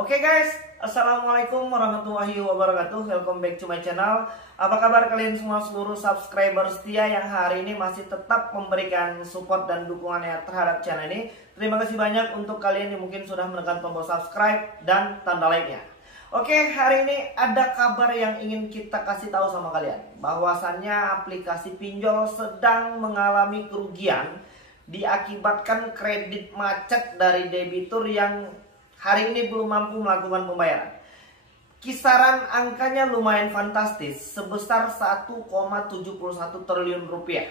Oke guys, Assalamualaikum warahmatullahi wabarakatuh. Welcome back to my channel. Apa kabar kalian semua seluruh subscriber setia yang hari ini masih tetap memberikan support dan dukungannya terhadap channel ini. Terima kasih banyak untuk kalian yang mungkin sudah menekan tombol subscribe dan tanda like-nya. Oke, hari ini ada kabar yang ingin kita kasih tahu sama kalian, bahwasannya aplikasi pinjol sedang mengalami kerugian diakibatkan kredit macet dari debitur yang hari ini belum mampu melakukan pembayaran. Kisaran angkanya lumayan fantastis, sebesar 1,71 triliun rupiah.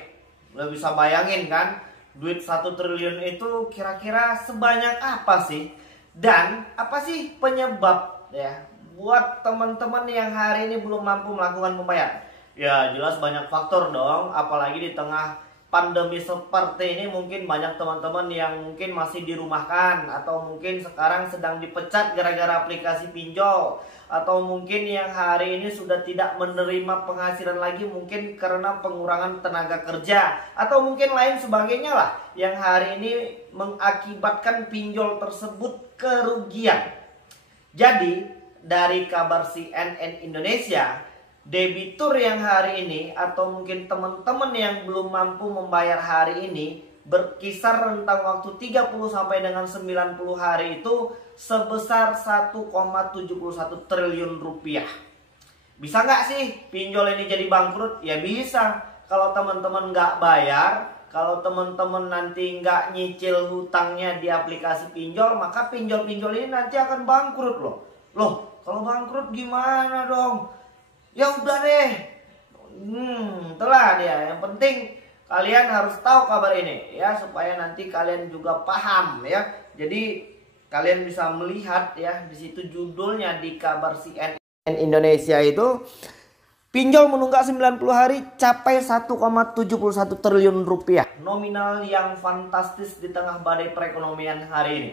Udah bisa bayangin kan, duit 1 triliun itu kira-kira sebanyak apa sih? Dan apa sih penyebab ya buat teman-teman yang hari ini belum mampu melakukan pembayaran? Ya jelas banyak faktor dong, apalagi di tengah pandemi seperti ini mungkin banyak teman-teman yang mungkin masih dirumahkan, atau mungkin sekarang sedang dipecat gara-gara aplikasi pinjol, atau mungkin yang hari ini sudah tidak menerima penghasilan lagi mungkin karena pengurangan tenaga kerja, atau mungkin lain sebagainya lah yang hari ini mengakibatkan pinjol tersebut kerugian. Jadi dari kabar CNN Indonesia, debitur yang hari ini atau mungkin teman-teman yang belum mampu membayar hari ini berkisar rentang waktu 30 sampai dengan 90 hari itu sebesar 1,71 triliun rupiah. Bisa nggak sih pinjol ini jadi bangkrut? Ya bisa. Kalau teman-teman nggak bayar, kalau teman-teman nanti nggak nyicil hutangnya di aplikasi pinjol, maka pinjol-pinjol ini nanti akan bangkrut loh. Loh, kalau bangkrut gimana dong? Ya udah deh, itulah dia. Yang penting kalian harus tahu kabar ini ya, supaya nanti kalian juga paham ya. Jadi kalian bisa melihat ya, di situ judulnya di kabar CNN Indonesia itu, pinjol menunggak 90 hari capai 1,71 triliun rupiah. Nominal yang fantastis di tengah badai perekonomian hari ini.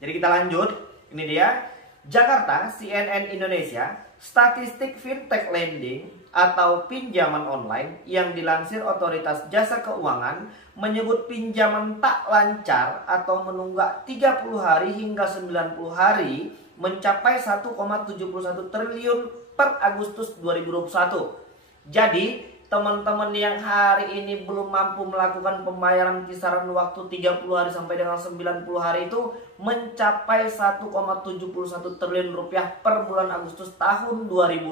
Jadi kita lanjut, ini dia Jakarta, CNN Indonesia. Statistik fintech lending atau pinjaman online yang dilansir Otoritas Jasa Keuangan menyebut pinjaman tak lancar atau menunggak 30 hari hingga 90 hari mencapai 1,71 triliun per Agustus 2021. Jadi teman-teman yang hari ini belum mampu melakukan pembayaran kisaran waktu 30 hari sampai dengan 90 hari itu mencapai 1,71 triliun rupiah per bulan Agustus tahun 2021.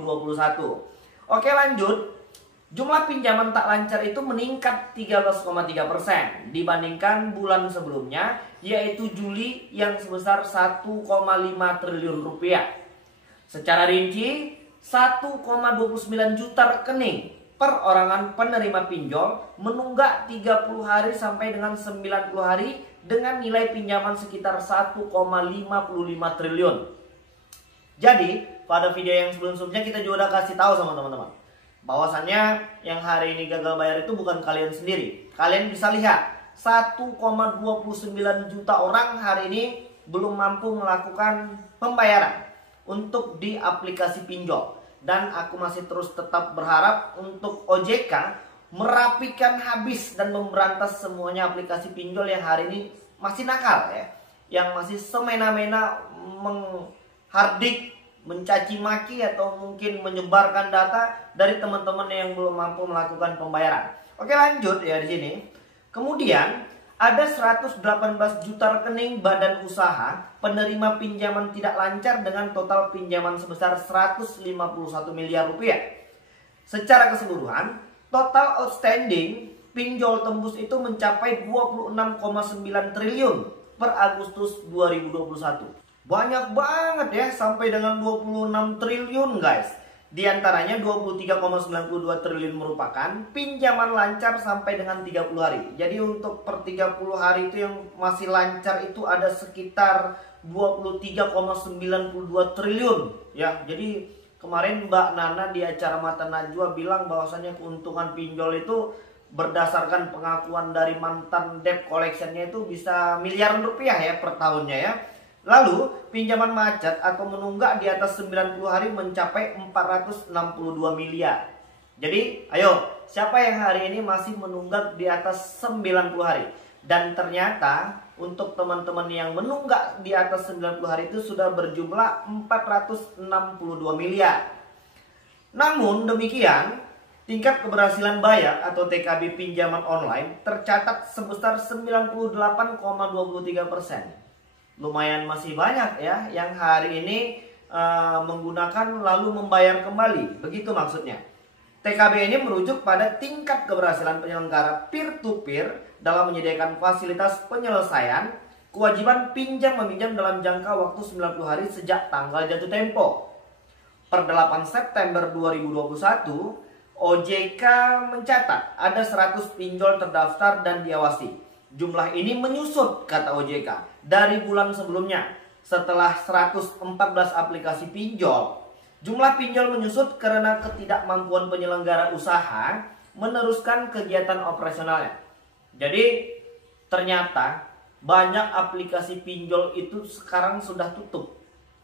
Oke lanjut, jumlah pinjaman tak lancar itu meningkat 13,3% dibandingkan bulan sebelumnya, yaitu Juli yang sebesar 1,5 triliun rupiah. Secara rinci 1,29 juta rekening perorangan penerima pinjol menunggak 30 hari sampai dengan 90 hari dengan nilai pinjaman sekitar 1,55 triliun. Jadi pada video yang sebelumnya kita juga udah kasih tahu sama teman-teman bahwasannya yang hari ini gagal bayar itu bukan kalian sendiri. Kalian bisa lihat 1,29 juta orang hari ini belum mampu melakukan pembayaran untuk di aplikasi pinjol. Dan aku masih terus tetap berharap untuk OJK merapikan habis dan memberantas semuanya aplikasi pinjol yang hari ini masih nakal ya, yang masih semena-mena menghardik, mencaci maki atau mungkin menyebarkan data dari teman-teman yang belum mampu melakukan pembayaran. Oke lanjut ya di sini. Kemudian ada 118 juta rekening badan usaha penerima pinjaman tidak lancar dengan total pinjaman sebesar 151 miliar rupiah. Secara keseluruhan, total outstanding pinjol tembus itu mencapai 26,9 triliun per Agustus 2021. Banyak banget ya, sampai dengan 26 triliun guys. Di antaranya 23,92 triliun merupakan pinjaman lancar sampai dengan 30 hari. Jadi untuk per 30 hari itu yang masih lancar itu ada sekitar 23,92 triliun ya. Jadi kemarin Mbak Nana di acara Mata Najwa bilang bahwasannya keuntungan pinjol itu berdasarkan pengakuan dari mantan debt collection-nya itu bisa miliaran rupiah ya per tahunnya ya. Lalu pinjaman macet atau menunggak di atas 90 hari mencapai 462 miliar. Jadi ayo, siapa yang hari ini masih menunggak di atas 90 hari? Dan ternyata untuk teman-teman yang menunggak di atas 90 hari itu sudah berjumlah 462 miliar. Namun demikian, tingkat keberhasilan bayar atau TKB pinjaman online tercatat sebesar 98,23%. Lumayan masih banyak ya yang hari ini menggunakan lalu membayar kembali. Begitu maksudnya. TKB ini merujuk pada tingkat keberhasilan penyelenggara peer-to-peer dalam menyediakan fasilitas penyelesaian kewajiban pinjam-meminjam dalam jangka waktu 90 hari sejak tanggal jatuh tempo. Per 8 September 2021, OJK mencatat ada 100 pinjol terdaftar dan diawasi. Jumlah ini menyusut, kata OJK, dari bulan sebelumnya. Setelah 114 aplikasi pinjol, jumlah pinjol menyusut karena ketidakmampuan penyelenggara usaha meneruskan kegiatan operasionalnya. Jadi ternyata banyak aplikasi pinjol itu sekarang sudah tutup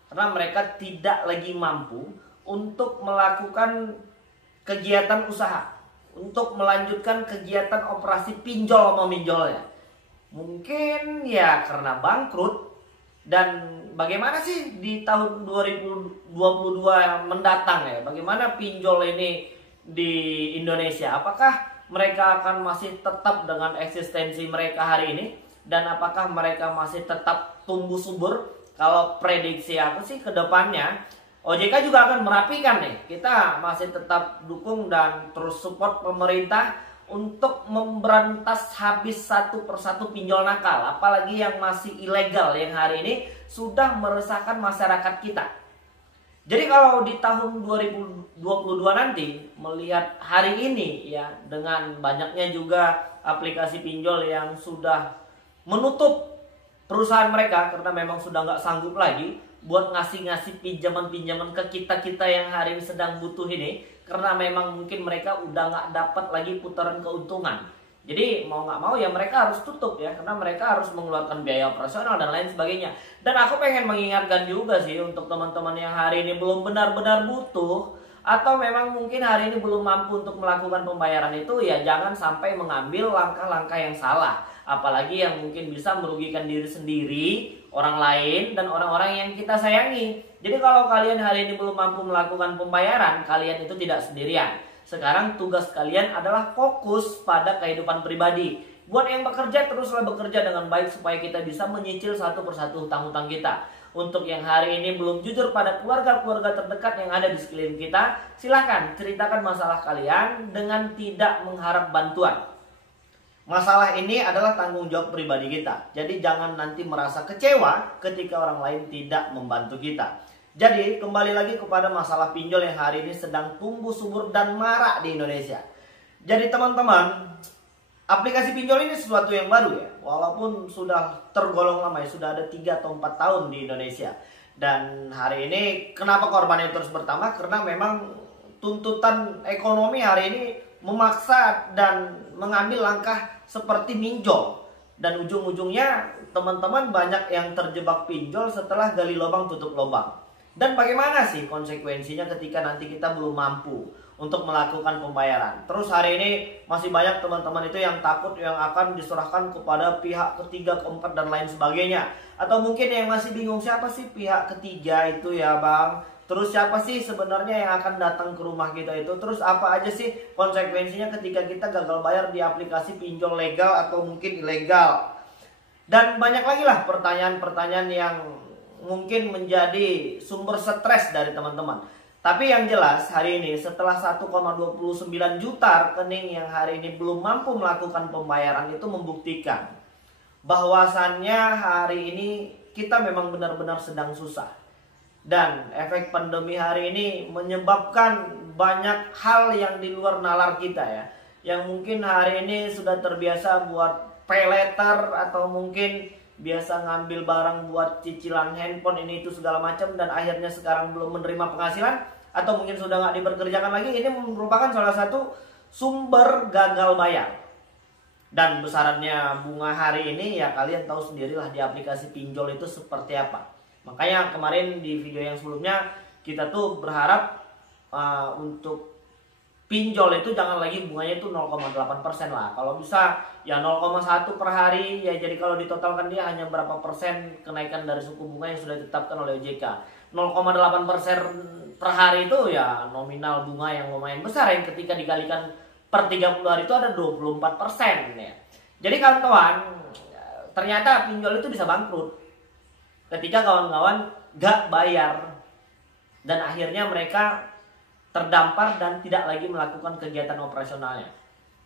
karena mereka tidak lagi mampu untuk melakukan kegiatan usaha, untuk melanjutkan kegiatan operasi pinjol meminjolnya. Mungkin ya karena bangkrut. Dan bagaimana sih di tahun 2022 mendatang ya? Bagaimana pinjol ini di Indonesia? Apakah mereka akan masih tetap dengan eksistensi mereka hari ini? Dan apakah mereka masih tetap tumbuh subur? Kalau prediksi aku sih ke depannya OJK juga akan merapikan nih. Kita masih tetap dukung dan terus support pemerintah untuk memberantas habis satu persatu pinjol nakal, apalagi yang masih ilegal yang hari ini sudah meresahkan masyarakat kita. Jadi kalau di tahun 2022 nanti melihat hari ini ya, dengan banyaknya juga aplikasi pinjol yang sudah menutup perusahaan mereka karena memang sudah nggak sanggup lagi buat ngasih pinjaman-pinjaman ke kita-kita yang hari ini sedang butuh ini, karena memang mungkin mereka udah nggak dapat lagi putaran keuntungan. Jadi mau nggak mau ya mereka harus tutup ya, karena mereka harus mengeluarkan biaya operasional dan lain sebagainya. Dan aku pengen mengingatkan juga sih untuk teman-teman yang hari ini belum benar-benar butuh, atau memang mungkin hari ini belum mampu untuk melakukan pembayaran itu, ya jangan sampai mengambil langkah-langkah yang salah. Apalagi yang mungkin bisa merugikan diri sendiri, orang lain, dan orang-orang yang kita sayangi. Jadi kalau kalian hari ini belum mampu melakukan pembayaran, kalian itu tidak sendirian. Sekarang tugas kalian adalah fokus pada kehidupan pribadi. Buat yang bekerja, teruslah bekerja dengan baik supaya kita bisa menyicil satu persatu hutang-hutang kita. Untuk yang hari ini belum jujur pada keluarga-keluarga terdekat yang ada di sekeliling kita, silakan ceritakan masalah kalian dengan tidak mengharap bantuan. Masalah ini adalah tanggung jawab pribadi kita. Jadi jangan nanti merasa kecewa ketika orang lain tidak membantu kita. Jadi kembali lagi kepada masalah pinjol yang hari ini sedang tumbuh subur dan marak di Indonesia. Jadi teman-teman, aplikasi pinjol ini sesuatu yang baru ya. Walaupun sudah tergolong lama ya, sudah ada 3 atau 4 tahun di Indonesia. Dan hari ini kenapa korbannya terus bertambah? Karena memang tuntutan ekonomi hari ini memaksa dan mengambil langkah seperti minjol. Dan ujung-ujungnya teman-teman banyak yang terjebak pinjol setelah gali lubang tutup lubang. Dan bagaimana sih konsekuensinya ketika nanti kita belum mampu untuk melakukan pembayaran? Terus hari ini masih banyak teman-teman itu yang takut yang akan diserahkan kepada pihak ketiga, keempat, dan lain sebagainya. Atau mungkin yang masih bingung, siapa sih pihak ketiga itu ya bang? Terus siapa sih sebenarnya yang akan datang ke rumah kita itu? Terus apa aja sih konsekuensinya ketika kita gagal bayar di aplikasi pinjol legal atau mungkin ilegal? Dan banyak lagi lah pertanyaan-pertanyaan yang mungkin menjadi sumber stres dari teman-teman. Tapi yang jelas hari ini setelah 1,29 juta rekening yang hari ini belum mampu melakukan pembayaran itu membuktikan bahwasannya hari ini kita memang benar-benar sedang susah. Dan efek pandemi hari ini menyebabkan banyak hal yang di luar nalar kita ya. Yang mungkin hari ini sudah terbiasa buat pay letter atau mungkin biasa ngambil barang buat cicilan handphone ini itu segala macam, dan akhirnya sekarang belum menerima penghasilan atau mungkin sudah nggak dipekerjakan lagi. Ini merupakan salah satu sumber gagal bayar. Dan besarannya bunga hari ini ya kalian tahu sendirilah di aplikasi pinjol itu seperti apa. Makanya kemarin di video yang sebelumnya kita tuh berharap untuk pinjol itu jangan lagi bunganya itu 0,8% lah. Kalau bisa ya 0,1 per hari ya, jadi kalau ditotalkan dia hanya berapa persen kenaikan dari suku bunga yang sudah ditetapkan oleh OJK. 0,8% per hari itu ya nominal bunga yang lumayan besar, yang ketika dikalikan per 30 hari itu ada 24% ya. Jadi kawan-kawan, ternyata pinjol itu bisa bangkrut ketika kawan-kawan gak bayar dan akhirnya mereka terdampar dan tidak lagi melakukan kegiatan operasionalnya.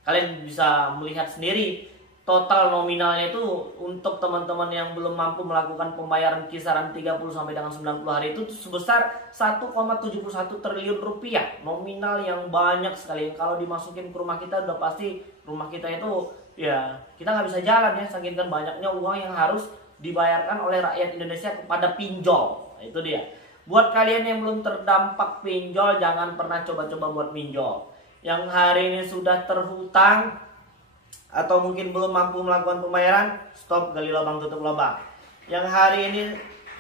Kalian bisa melihat sendiri total nominalnya itu untuk teman-teman yang belum mampu melakukan pembayaran kisaran 30 sampai dengan 90 hari itu sebesar 1,71 triliun rupiah. Nominal yang banyak sekali. Kalau dimasukin ke rumah kita udah pasti rumah kita itu ya kita nggak bisa jalan ya, saking kan banyaknya uang yang harus dibayarkan oleh rakyat Indonesia kepada pinjol. Nah, itu dia. Buat kalian yang belum terdampak pinjol, jangan pernah coba-coba buat pinjol. Yang hari ini sudah terhutang atau mungkin belum mampu melakukan pembayaran, stop, gali lubang tutup lubang. Yang hari ini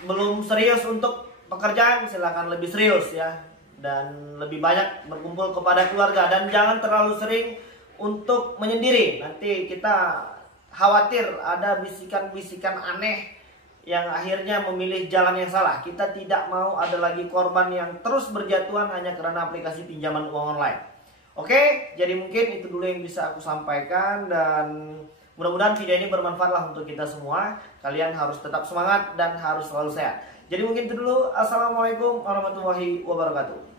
belum serius untuk pekerjaan, silakan lebih serius ya, dan lebih banyak berkumpul kepada keluarga, dan jangan terlalu sering untuk menyendiri. Nanti kita khawatir ada bisikan-bisikan aneh yang akhirnya memilih jalan yang salah. Kita tidak mau ada lagi korban yang terus berjatuhan hanya karena aplikasi pinjaman uang online. Oke, jadi mungkin itu dulu yang bisa aku sampaikan, dan mudah-mudahan video ini bermanfaat lah untuk kita semua. Kalian harus tetap semangat dan harus selalu sehat. Jadi mungkin itu dulu. Assalamualaikum warahmatullahi wabarakatuh.